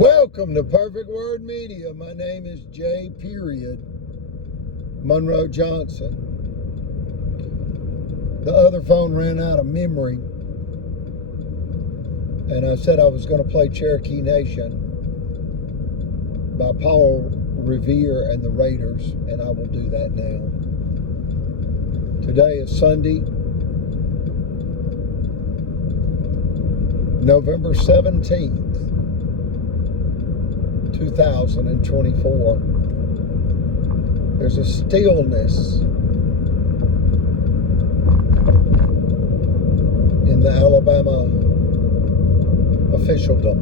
Welcome to Perfect Word Media. My name is J. Monroe Johnson. The other phone ran out of memory, and I said I was going to play Cherokee Nation by Paul Revere and the Raiders, and I will do that now. Today is Sunday, November 17th. 2024. There's a stillness in the Alabama officialdom.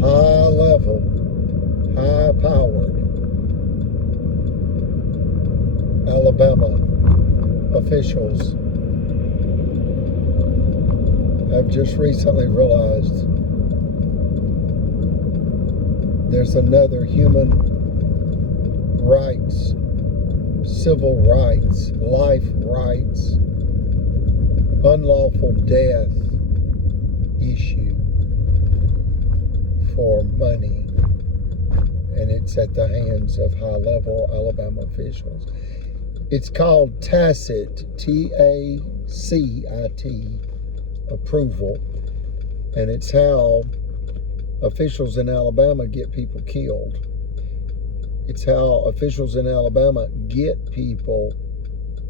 High level, high powered Alabama officials have just recently realized there's another human rights, civil rights, life rights, unlawful death issue for money, and it's at the hands of high-level Alabama officials. It's called tacit, T-A-C-I-T, approval, and it's how officials in Alabama get people killed. It's how officials in Alabama get people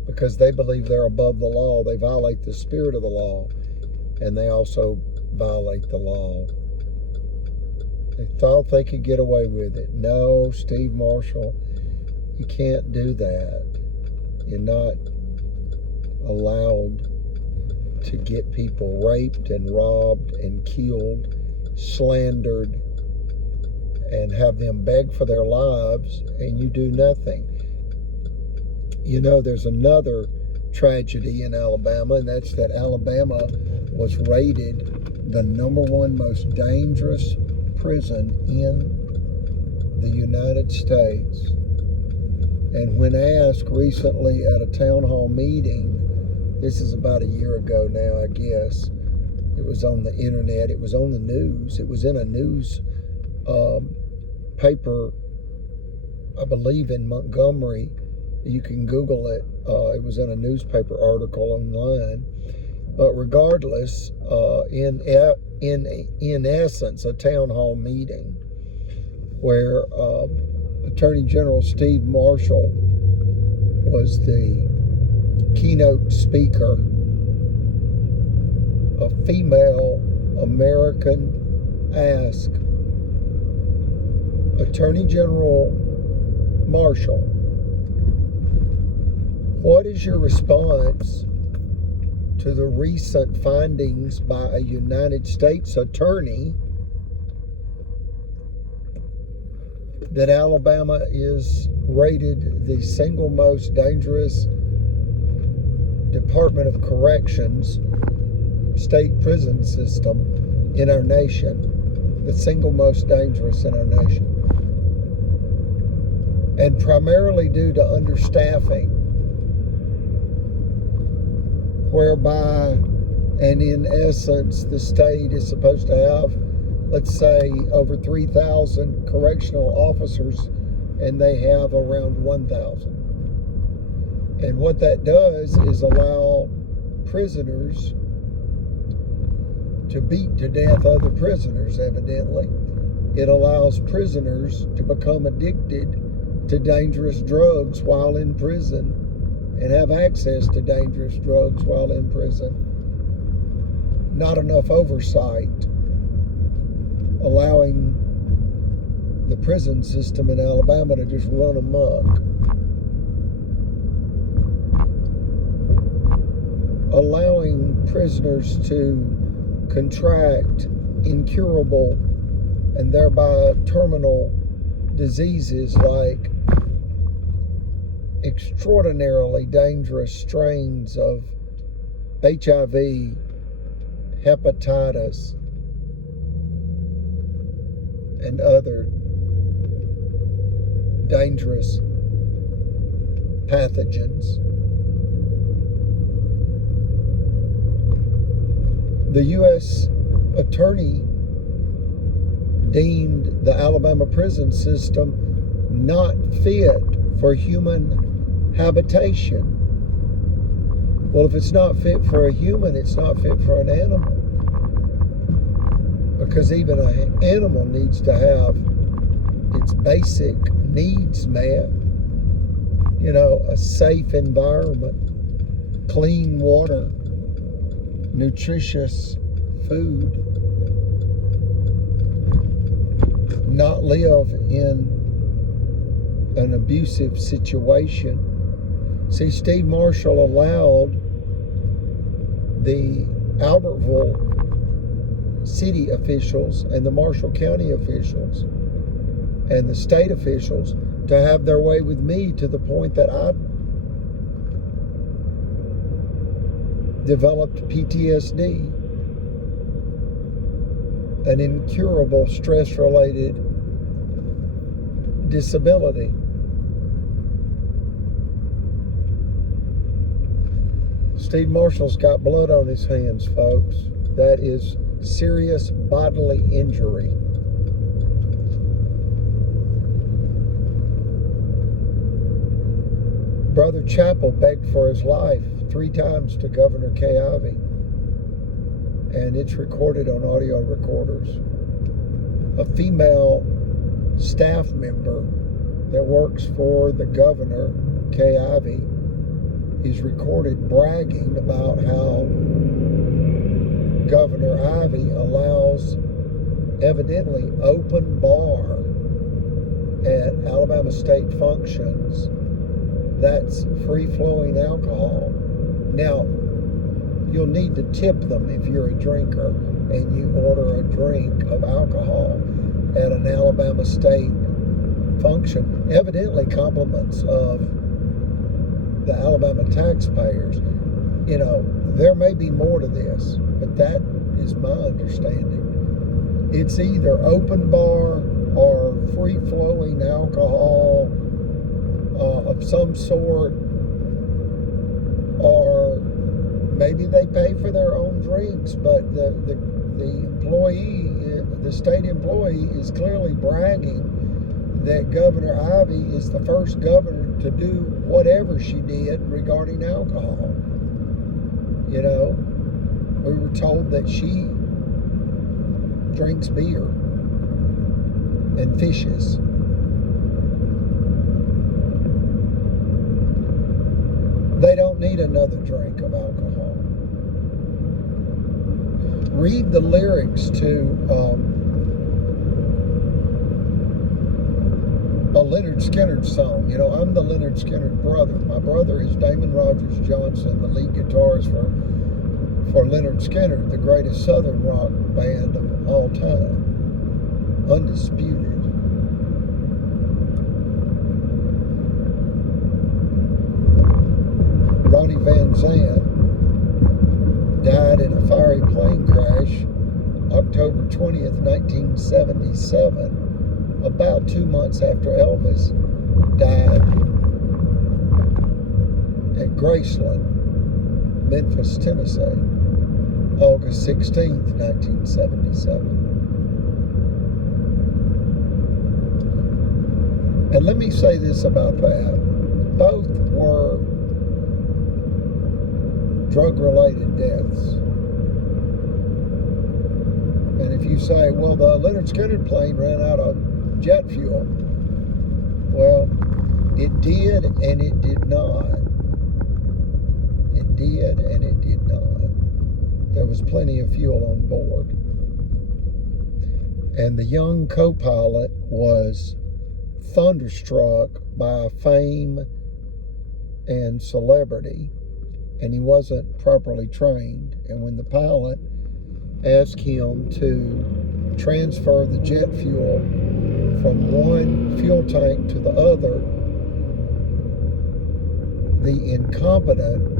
because they believe they're above the law. They violate the spirit of the law, and they also violate the law. They thought they could get away with it. No, Steve Marshall, you can't do that. You're not allowed to get people raped and robbed and killed, slandered, and have them beg for their lives, and you do nothing. You know, there's another tragedy in Alabama, and that's that Alabama was rated the #1 most dangerous prison in the United States. And when asked recently at a town hall meeting, this is about a year ago now, I guess, it was on the internet, it was on the news, it was in a news paper, I believe in Montgomery. You can Google it. It was in a newspaper article online. But regardless, in essence, a town hall meeting where Attorney General Steve Marshall was the keynote speaker. A female American asked Attorney General Marshall, what is your response to the recent findings by a United States attorney that Alabama is rated the single most dangerous Department of Corrections state prison system in our nation, the single most dangerous in our nation, and primarily due to understaffing, whereby, and in essence, the state is supposed to have, let's say, over 3,000 correctional officers, and they have around 1,000. And what that does is allow prisoners to beat to death other prisoners, evidently. It allows prisoners to become addicted to dangerous drugs while in prison and have access to dangerous drugs while in prison. Not enough oversight, allowing the prison system in Alabama to just run amok. Allowing prisoners to contract incurable and thereby terminal diseases like extraordinarily dangerous strains of HIV, hepatitis, and other dangerous pathogens. The U.S. Attorney deemed the Alabama prison system not fit for human habitation. Well, if it's not fit for a human, it's not fit for an animal. Because even an animal needs to have its basic needs met. You know, a safe environment, clean water, nutritious food, not live in an abusive situation. See, Steve Marshall allowed the Albertville city officials and the Marshall County officials and the state officials to have their way with me to the point that I developed PTSD, an incurable stress-related disability. Steve Marshall's got blood on his hands, folks. That is serious bodily injury. Brother Chappell begged for his life 3 times to Governor Kay Ivey, and it's recorded on audio recorders. A female staff member that works for the governor, Kay Ivey, is recorded bragging about how Governor Ivey allows evidently open bar at Alabama state functions that's free-flowing alcohol. Now, you'll need to tip them if you're a drinker and you order a drink of alcohol at an Alabama state function. Evidently compliments of the Alabama taxpayers. You know, there may be more to this, but that is my understanding. It's either open bar or free-flowing alcohol of some sort, or maybe they pay for their own drinks, but the employee, the state employee, is clearly bragging that Governor Ivey is the first governor to do whatever she did regarding alcohol. You know, we were told that she drinks beer and fishes. They don't need another drink of alcohol. Read the lyrics to a Leonard Skinner song. You know, I'm the Leonard Skinner brother. My brother is Damon Rogers Johnson, the lead guitarist for Leonard Skinner, the greatest Southern rock band of all time. Undisputed. Ronnie Van Zant died in a fiery plane crash October 20th, 1977, about 2 months after Elvis died at Graceland, Memphis, Tennessee, August 16th, 1977. And let me say this about that. Both were drug-related deaths. And if you say, well, the Leonard Skinner plane ran out of jet fuel, well, it did and it did not. It did and it did not. There was plenty of fuel on board. And the young co-pilot was thunderstruck by fame and celebrity, and he wasn't properly trained. And when the pilot asked him to transfer the jet fuel from one fuel tank to the other, the incompetent,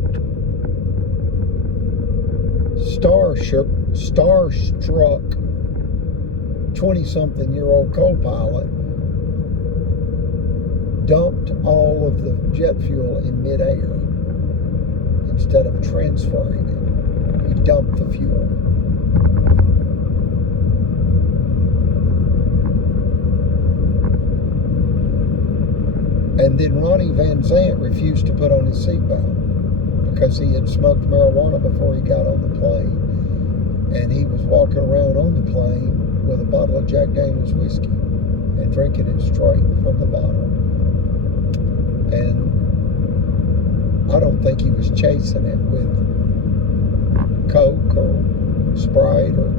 starstruck 20-something-year-old co-pilot dumped all of the jet fuel in midair. Instead of transferring it, he dumped the fuel. And then Ronnie Van Zant refused to put on his seatbelt because he had smoked marijuana before he got on the plane. And he was walking around on the plane with a bottle of Jack Daniel's whiskey and drinking it straight from the bottle. And I don't think he was chasing it with Coke or Sprite or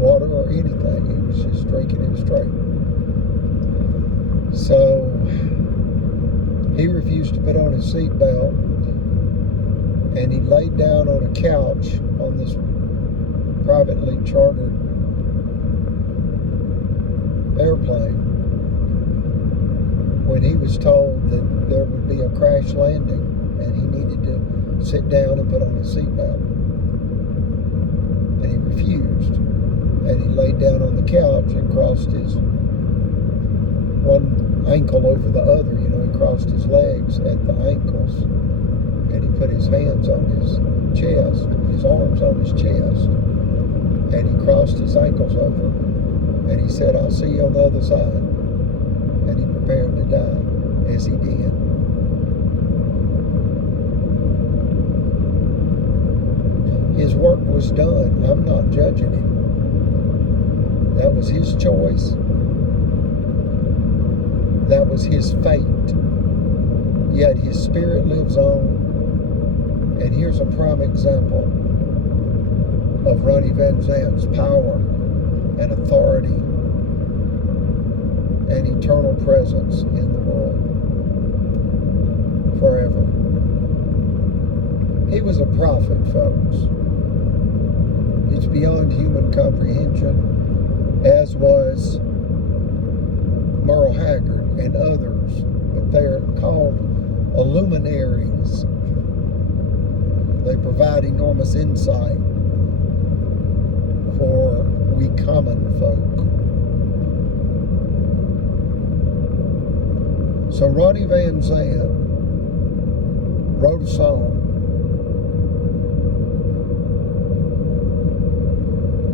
water or anything. He was just drinking it straight. So he refused to put on his seatbelt, and he laid down on a couch on this privately chartered airplane when he was told that there would be a crash landing and he needed to sit down and put on his seatbelt. And he refused. And he laid down on the couch and crossed his one ankle over the other. He crossed his legs at the ankles. And he put his hands on his chest, his arms on his chest. And he crossed his ankles over. And he said, "I'll see you on the other side." And he prepared to die, as he did. His work was done. I'm not judging him. That was his choice. That was his fate. Yet his spirit lives on. And here's a prime example of Ronnie Van Zant's power and authority and eternal presence in the world forever. He was a prophet, folks. It's beyond human comprehension, as was Merle Haggard and others, but they're called illuminaries. They provide enormous insight for we common folk. So Ronnie Van Zant wrote a song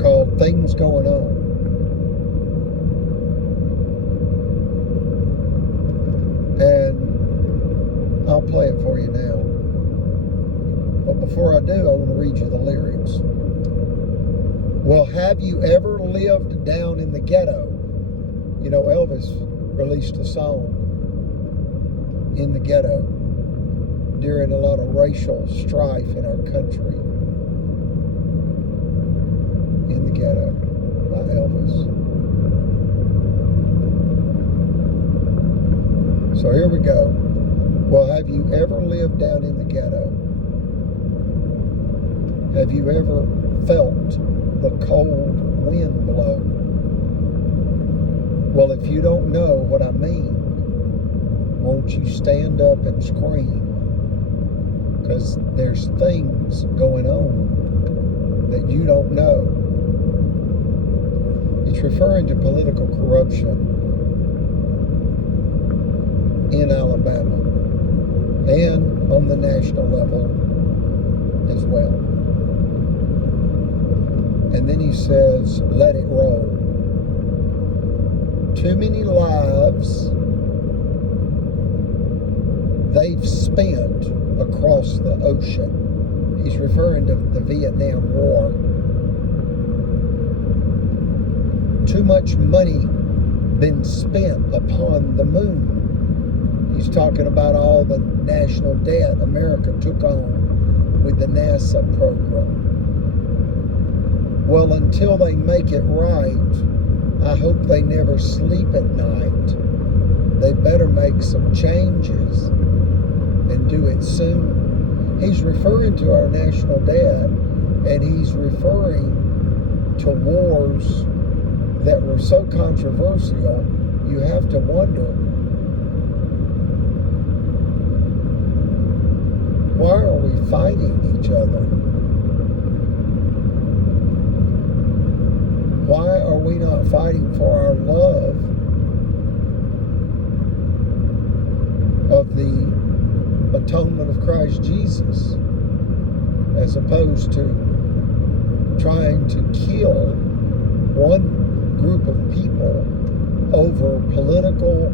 called "Things Going On." And I'll play it for you now. But before I do, I want to read you the lyrics. Well, have you ever lived down in the ghetto? Elvis released a song in the ghetto during a lot of racial strife in our country. In the Ghetto by Elvis. So here we go. Well, have you ever lived down in the ghetto? Have you ever felt the cold wind blow? Well, if you don't know what I mean, won't you stand up and scream? Because there's things going on that you don't know. It's referring to political corruption in Alabama and on the national level as well. And then he says, let it roll. Too many lives they've spent across the ocean. He's referring to the Vietnam War. Too much money been spent upon the moon. He's talking about all the national debt America took on with the NASA program. Well, until they make it right, I hope they never sleep at night. They better make some changes and do it soon. He's referring to our national debt, and he's referring to wars that were so controversial, you have to wonder, why are we fighting each other? Why are we not fighting for our love of the atonement of Christ Jesus, as opposed to trying to kill one group of people over political,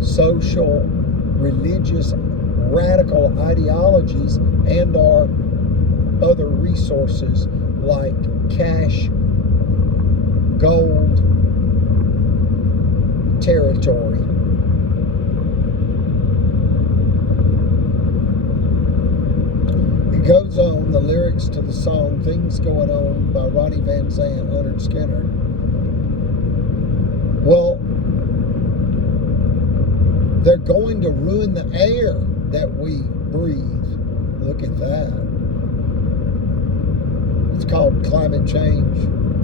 social, religious radical ideologies and our other resources like cash, gold, territory. It goes on, the lyrics to the song Things Going On by Ronnie Van Zant, Leonard Skinner. Well, they're going to ruin the air that we breathe. Look at that. It's called climate change.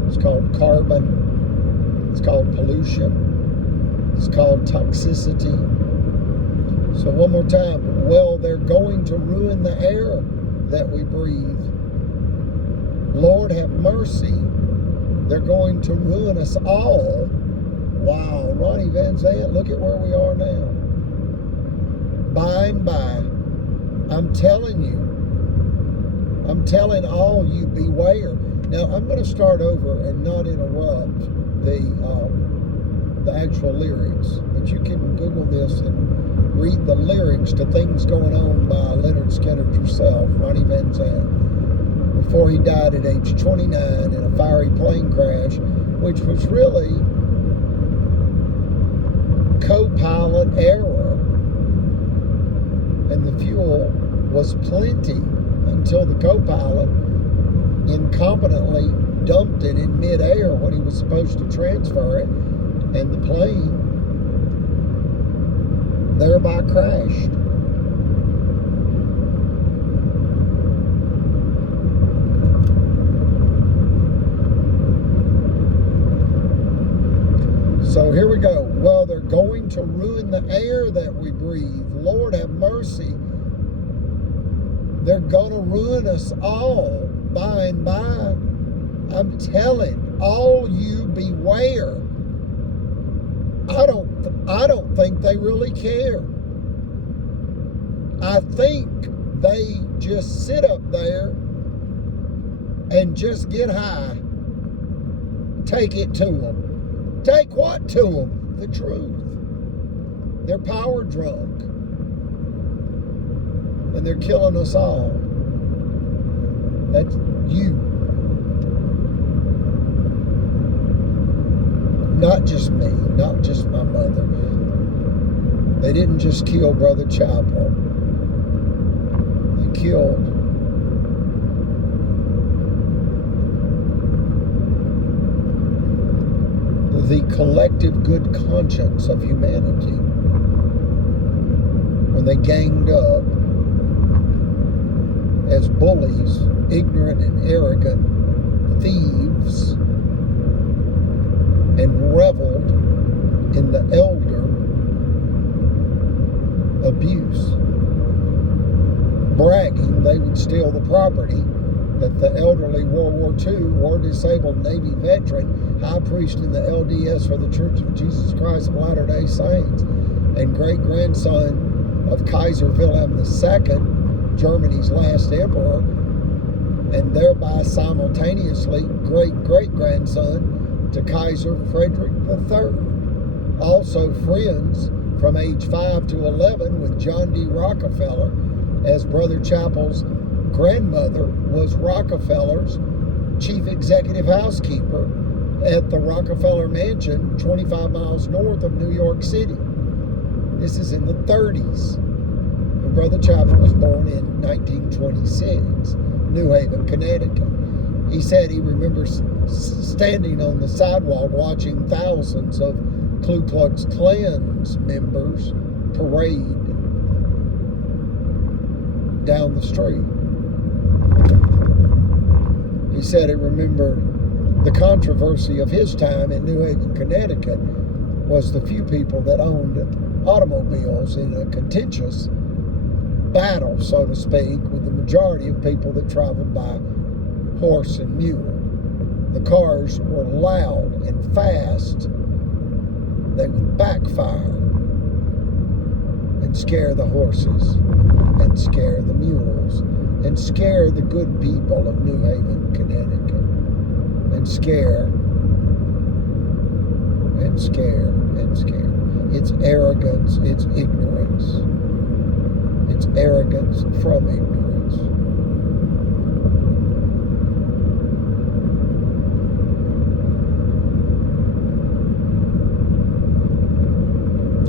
It's called carbon. It's called pollution. It's called toxicity. So one more time. Well, they're going to ruin the air that we breathe. Lord have mercy. They're going to ruin us all. Wow, Ronnie Van Zant, look at where we are now. By and by, I'm telling you, I'm telling all you, beware. Now, I'm going to start over and not interrupt the actual lyrics, but you can Google this and read the lyrics to Things Going On by Leonard Skinner yourself, Ronnie Van Zant, before he died at age 29 in a fiery plane crash, which was really co-pilot error, and the fuel was plenty until the co-pilot incompetently dumped it in midair when he was supposed to transfer it, and the plane thereby crashed. So here we go. Well, they're going to ruin the air that we breathe. Lord have mercy. They're going to ruin us all by and by. I'm telling all you, beware. I don't think they really care. I think they just sit up there and just get high. Take it to them. Take what to them? The truth. They're power drunk. And they're killing us all. That's you. Not just me, not just my mother. They didn't just kill Brother Chapel. They killed the collective good conscience of humanity when they ganged up as bullies, ignorant and arrogant thieves, and reveled in the elder abuse, bragging they would steal the property that the elderly World War II war-disabled Navy veteran, high priest in the LDS for the Church of Jesus Christ of Latter-day Saints, and great-grandson of Kaiser Wilhelm II, Germany's last emperor, and thereby simultaneously great-great-grandson to Kaiser Frederick III. Also friends from age 5 to 11 with John D. Rockefeller, as Brother Chapel's grandmother was Rockefeller's chief executive housekeeper at the Rockefeller Mansion 25 miles north of New York City. This is in the 30s. And Brother Chapel was born in 1926, New Haven, Connecticut. He said he remembers standing on the sidewalk watching thousands of Ku Klux Klan's members parade down the street. He said he remembered the controversy of his time in New Haven, Connecticut was the few people that owned automobiles in a contentious battle, so to speak, with the majority of people that traveled by horse and mule. The cars were loud and fast. They would backfire and scare the horses and scare the mules and scare the good people of New Haven, Connecticut, and scare and scare and scare. It's arrogance. It's ignorance. It's arrogance from ignorance.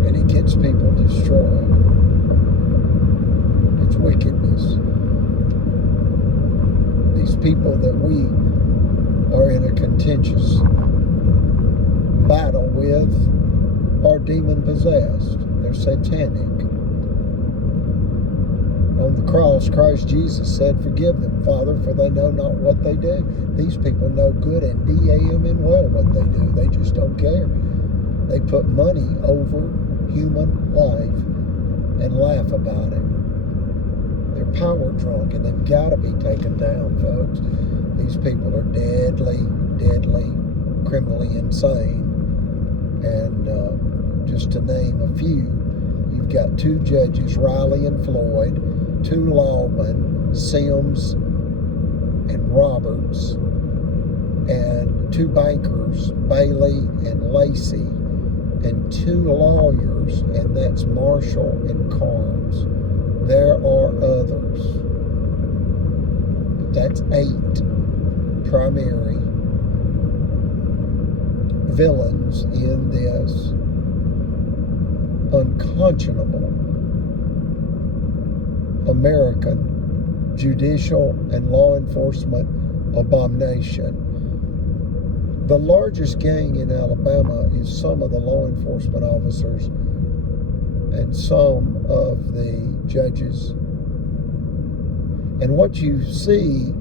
And it gets people destroyed. It's wickedness. These people that we are in a contentious battle with are demon possessed. They're satanic. On the cross, Christ Jesus said, "Forgive them, Father, for they know not what they do." These people know good and damn and well what they do. They just don't care. They put money over human life and laugh about it. They're power drunk, and they've got to be taken down, folks. These people are deadly, criminally insane. And just to name a few, you've got 2 judges, Riley and Floyd, 2 lawmen, Sims and Roberts, and 2 bankers, Bailey and Lacey, and 2 lawyers, and that's Marshall and Carnes. There are others, but that's 8 primary villains in this unconscionable American judicial and law enforcement abomination. The largest gang in Alabama is some of the law enforcement officers and some of the judges. And what you see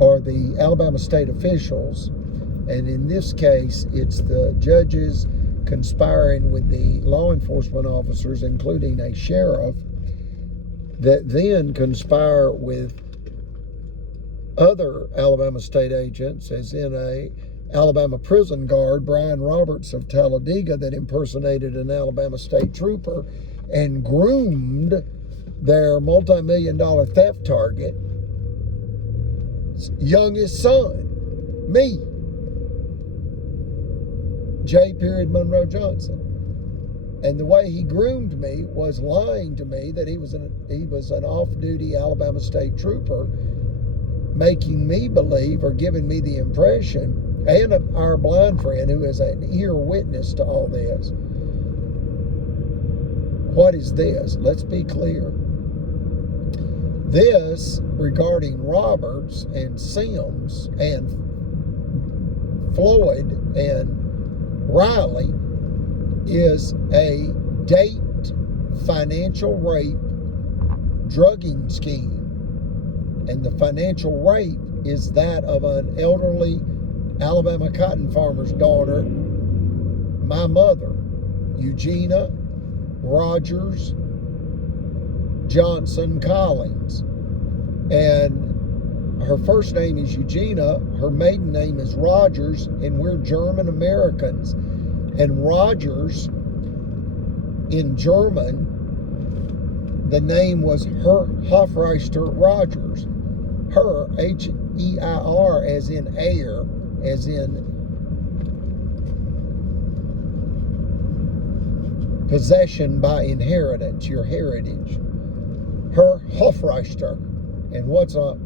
are the Alabama state officials, and in this case, it's the judges conspiring with the law enforcement officers, including a sheriff, that then conspire with other Alabama state agents, as in a Alabama prison guard, Brian Roberts of Talladega, that impersonated an Alabama state trooper and groomed their multi-million-dollar theft target, youngest son, me, J. Monroe Johnson. And the way he groomed me was lying to me that he was an off-duty Alabama state trooper, making me believe, or giving me the impression, and our blind friend, who is an ear witness to all this. What is this? Let's be clear. This, regarding Roberts and Sims and Floyd and Riley, is a date financial rape drugging scheme. And the financial rape is that of an elderly Alabama cotton farmer's daughter, my mother, Eugenia Rogers Johnson Collins. And her first name is Eugenia, her maiden name is Rogers, and we're German Americans. And Rogers, in German, the name was Herr Hofreister Rogers. Her, H-E-I-R, as in heir, as in possession by inheritance, your heritage. Herr Hofreister. And what's a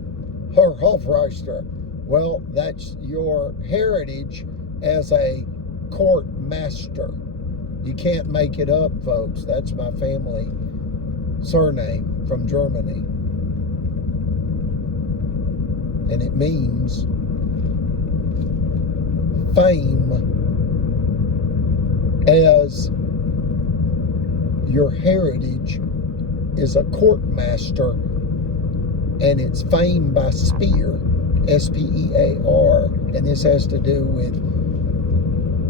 Herr Hofreister? Well, that's your heritage as a court master. You can't make it up, folks. That's my family surname from Germany. And it means fame as your heritage is a court master, and it's fame by spear, S-P-E-A-R, and this has to do with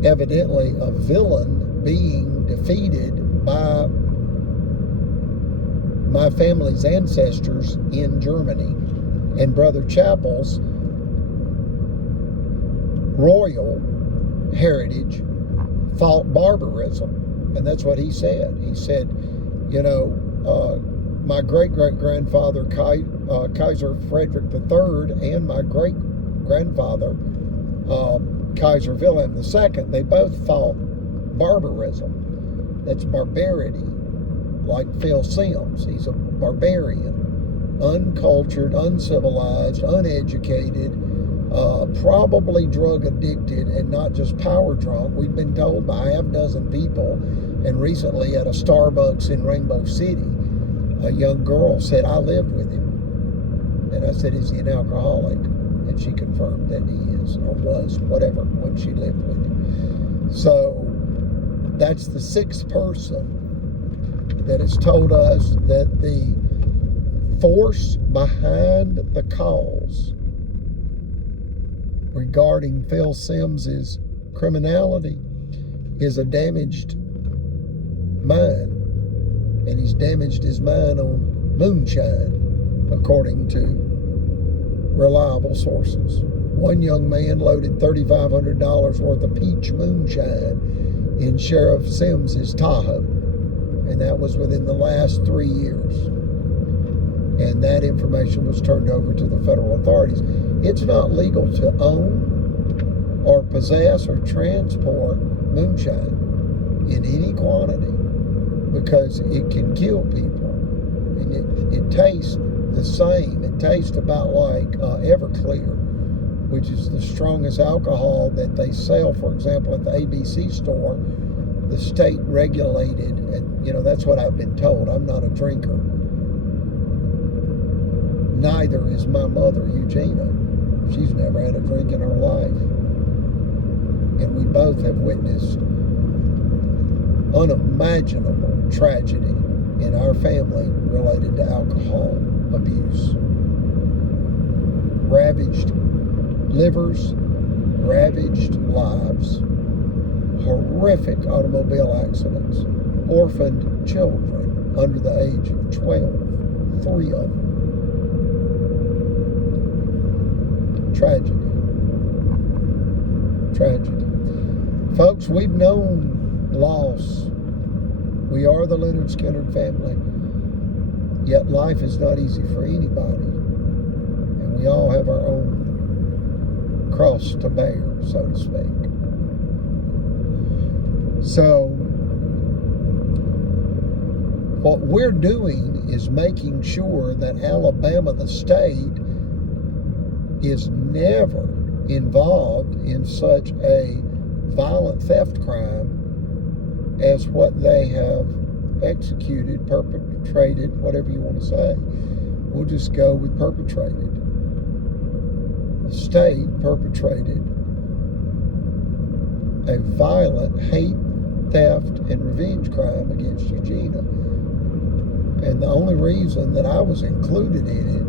evidently a villain being defeated by my family's ancestors in Germany. And Brother Chappell's royal heritage fought barbarism. And that's what he said. He said, you know, my great-great-grandfather, Kaiser Frederick III, and my great-grandfather, Kaiser Wilhelm II, they both fought barbarism. That's barbarity. Like Phil Sims, he's a barbarian, uncultured, uncivilized, uneducated, probably drug addicted, and not just power drunk. We've been told by a half dozen people, and recently at a Starbucks in Rainbow City, a young girl said, I lived with him. And I said, is he an alcoholic? And she confirmed that he is, or was, whatever, when she lived with him. So that's the sixth person that has told us that the force behind the cause regarding Phil Sims's criminality is a damaged mind. And he's damaged his mind on moonshine, according to reliable sources. One young man loaded $3,500 worth of peach moonshine in Sheriff Sims's Tahoe. And that was within the last 3 years. And that information was turned over to the federal authorities. It's not legal to own or possess or transport moonshine in any quantity because it can kill people. And it tastes the same. It tastes about like Everclear, which is the strongest alcohol that they sell, for example, at the ABC store. The state regulated, and that's what I've been told. I'm not a drinker. Neither is my mother, Eugenia. She's never had a drink in her life. And we both have witnessed unimaginable tragedy in our family related to alcohol abuse. Ravaged livers, ravaged lives, horrific automobile accidents, orphaned children under the age of 12, 3 of them. Tragedy. Folks, we've known loss. We are the Leonard Skinner family. Yet life is not easy for anybody. And we all have our own cross to bear, so to speak. So, what we're doing is making sure that Alabama, the state, is never involved in such a violent theft crime as what they have executed, perpetrated, whatever you want to say. We'll just go with perpetrated. The state perpetrated a violent hate, theft, and revenge crime against Eugenia. And the only reason that I was included in it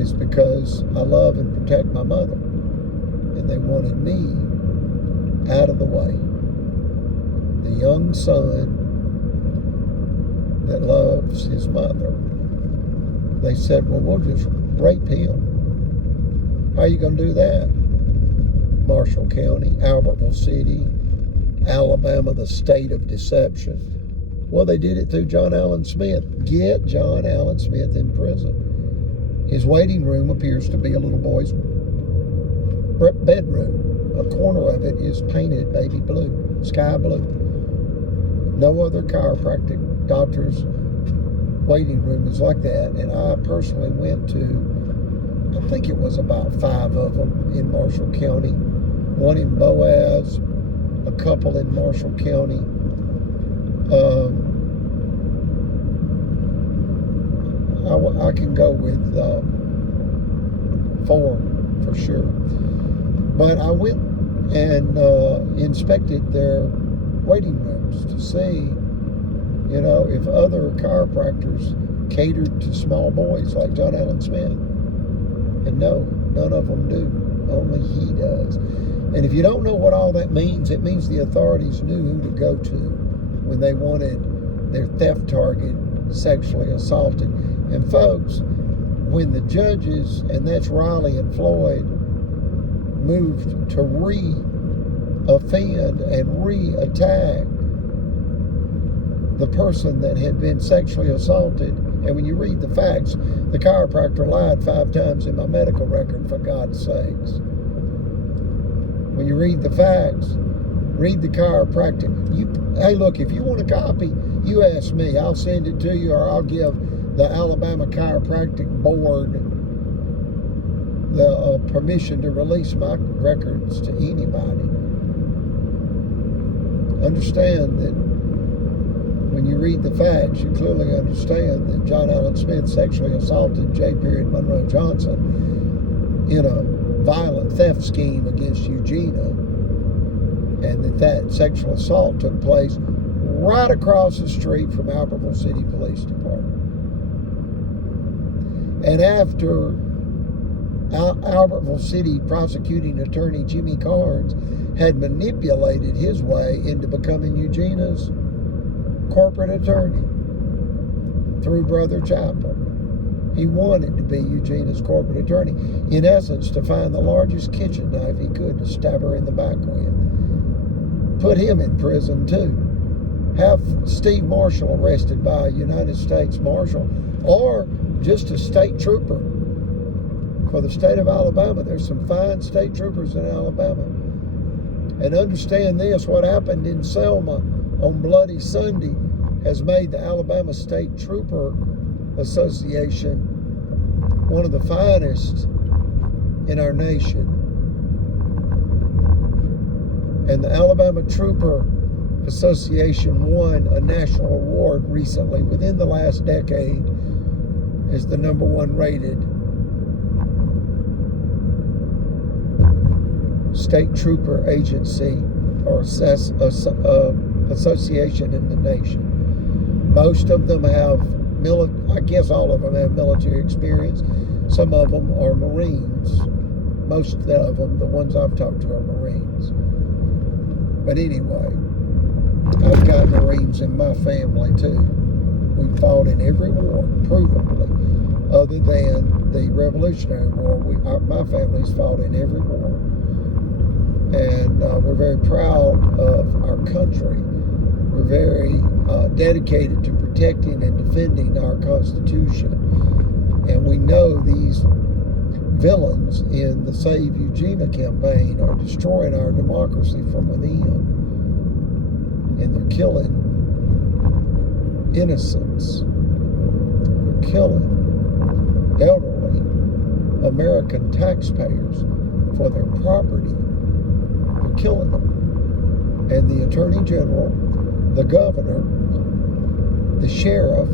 is because I love and protect my mother. And they wanted me out of the way. The young son that loves his mother. They said, well, we'll just rape him. How are you going to do that? Marshall County, Albertville City, Alabama, the state of deception. Well, they did it through John Allen Smith. Get John Allen Smith in prison. His waiting room appears to be a little boy's bedroom. A corner of it is painted baby blue, sky blue. No other chiropractic doctor's waiting room is like that. And I personally went to, I think it was about 5 of them in Marshall County. One in Boaz, a couple in Marshall County. I can go with 4 for sure. But I went and inspected their waiting rooms to see, if other chiropractors catered to small boys like John Allen Smith. And no, none of them do. Only he does. And if you don't know what all that means, it means the authorities knew who to go to when they wanted their theft target sexually assaulted. And folks, when the judges, and that's Riley and Floyd, moved to re-offend and re-attack the person that had been sexually assaulted, and when you read the facts, the chiropractor lied 5 times in my medical record, for God's sakes. When you read the facts, Read the chiropractic. Hey, look, if you want a copy, you ask me. I'll send it to you, or I'll give the Alabama Chiropractic Board the permission to release my records to anybody. Understand that when you read the facts, you clearly understand that John Allen Smith sexually assaulted J. Monroe Johnson in a violent theft scheme against Eugenia, and that sexual assault took place right across the street from Albertville City Police Department. And after Albertville City prosecuting attorney Jimmy Carnes had manipulated his way into becoming Eugenia's corporate attorney through Brother Chapel. He wanted to be Eugenia's corporate attorney, in essence, to find the largest kitchen knife he could to stab her in the back with. Put him in prison too. Have Steve Marshall arrested by a United States Marshal, or just a state trooper for the state of Alabama. There's some fine state troopers in Alabama. And understand this, what happened in Selma on Bloody Sunday has made the Alabama State Trooper Association one of the finest in our nation. And the Alabama Trooper Association won a national award recently, within the last decade, as the #1 rated state trooper agency or association in the nation. Most of them have I guess all of them have military experience. Some of them are Marines. Most of them, the ones I've talked to, are Marines. But anyway, I've got Marines in my family too. We fought in every war, provably, other than the Revolutionary War. My family's fought in every war. And we're very proud of our country. We're very dedicated to protecting and defending our Constitution. And we know these villains in the Save Eugenia campaign are destroying our democracy from within. And they're killing innocents. They're killing elderly American taxpayers for their property. They're killing them. And the Attorney General, the governor, the sheriff,